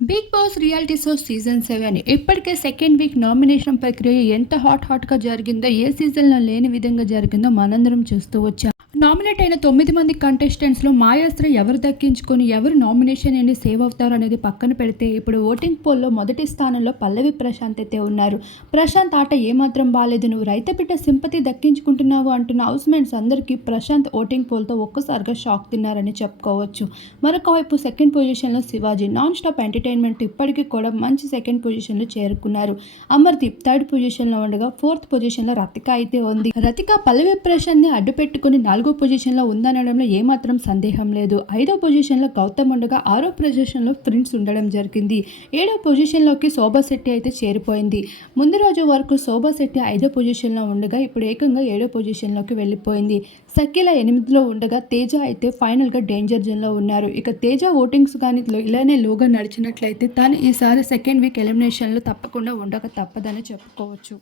Big Boss reality show season 7 ఇప్పటికే second week nomination ప్రక్రియ ఎంత హాట్గా జరిగిందో, ఏ సీజన్లో లేని విధంగా జరిగిందో మనందరం చూస్తూ వచ్చాం. నామినేట్ అయిన 9 మంది కంటెస్టెంట్స్లో మాయాస్త్రి ఎవరు దక్కించుకొని ఎవరు నామినేషన్ అని సేవ్ అవుతారు అనేది పక్కన పెడితే, ఇప్పుడు ఓటింగ్ పోల్లో మొదటి స్థానంలో పల్లవి ప్రశాంత్ అయితే ఉన్నారు. ప్రశాంత్ ఆట ఏమాత్రం బాలేదు, నువ్వు రైతు బిడ్డ సింపతి దక్కించుకుంటున్నావు అంటున్న హౌస్ మేట్స్ అందరికీ ప్రశాంత్ ఓటింగ్ పోల్తో ఒక్కసారిగా షాక్ తిన్నారని చెప్పుకోవచ్చు. మరొక వైపు సెకండ్ పొజిషన్లో శివాజీ నాన్ స్టాప్ ఎంటర్టైన్మెంట్ ఇప్పటికీ కూడా మంచి సెకండ్ పొజిషన్లో చేరుకున్నారు. అమర్దీప్ థర్డ్ పొజిషన్లో ఉండగా, ఫోర్త్ పొజిషన్లో రతిక అయితే ఉంది. రతిక పల్లవి ప్రశాంత్ని అడ్డు పెట్టుకుని 4వ పొజిషన్లో ఉందనడంలో ఏమాత్రం సందేహం లేదు. 5వ పొజిషన్లో గౌతమ్ ఉండగా, 6వ పొజిషన్లో ప్రిన్స్ ఉండడం జరిగింది. 7వ పొజిషన్లోకి శోభా శెట్టి అయితే చేరిపోయింది. ముందు రోజు వరకు శోభా శెట్టి 5వ పొజిషన్లో ఉండగా, ఇప్పుడు ఏకంగా 7వ పొజిషన్లోకి వెళ్ళిపోయింది. సకీల 8లో ఉండగా, తేజ అయితే ఫైనల్గా డేంజర్ జోన్లో ఉన్నారు. ఇక తేజ ఓటింగ్స్ కానీ ఇలానే లోగా నడిచినట్లయితే తాను ఈసారి సెకండ్ వీక్ ఎలిమినేషన్లో తప్పకుండా ఉండక తప్పదని చెప్పుకోవచ్చు.